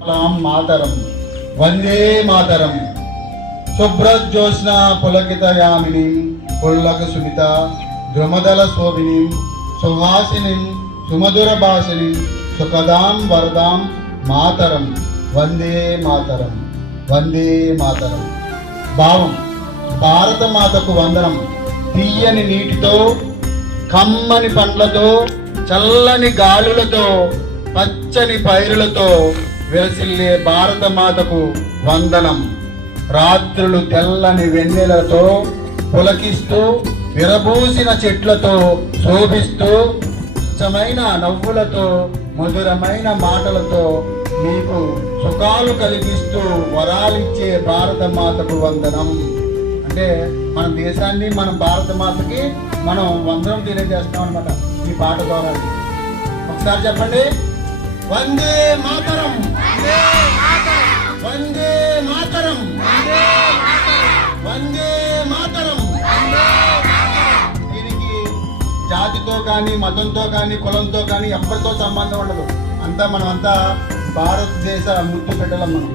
మాతరం వందే మాతరం. శుభ్రజ్యోత్స్న పులకితయామిని పుల్లక సుమిత ద్రుమదల శోభిని సుహాసిని సుమధుర భాషిని సుఖదాం వరదాం మాతరం వందే మాతరం వందే మాతరం. భావం: భారత మాతకు వందనం. తీయని నీటితో, కమ్మని పండ్లతో, చల్లని గాలులతో, పచ్చని పైరులతో విరసిల్లే భారత మాతకు వందనం. రాత్రులు తెల్లని వెన్నెలతో పులకిస్తూ, విరబూసిన చెట్లతో శోభిస్తూ, స్వచ్ఛమైన నవ్వులతో, మధురమైన మాటలతో మీకు సుఖాలు కలిగిస్తూ వరాలిచ్చే భారత మాతకు వందనం. అంటే మన దేశాన్ని, మన భారత మాతకి మనం వందనం తెలియజేస్తాం అన్నమాట ఈ పాట ద్వారా. ఒకసారి చెప్పండి: వందే మాతరం, వందే మాతరం, వందే మాతరం. దీనికి జాతితో కానీ, మతంతో కానీ, కులంతో కానీ ఎవరితో సంబంధం ఉండదు. అంతా మనమంతా భారతదేశ ముద్దు బిడ్డలం మనం.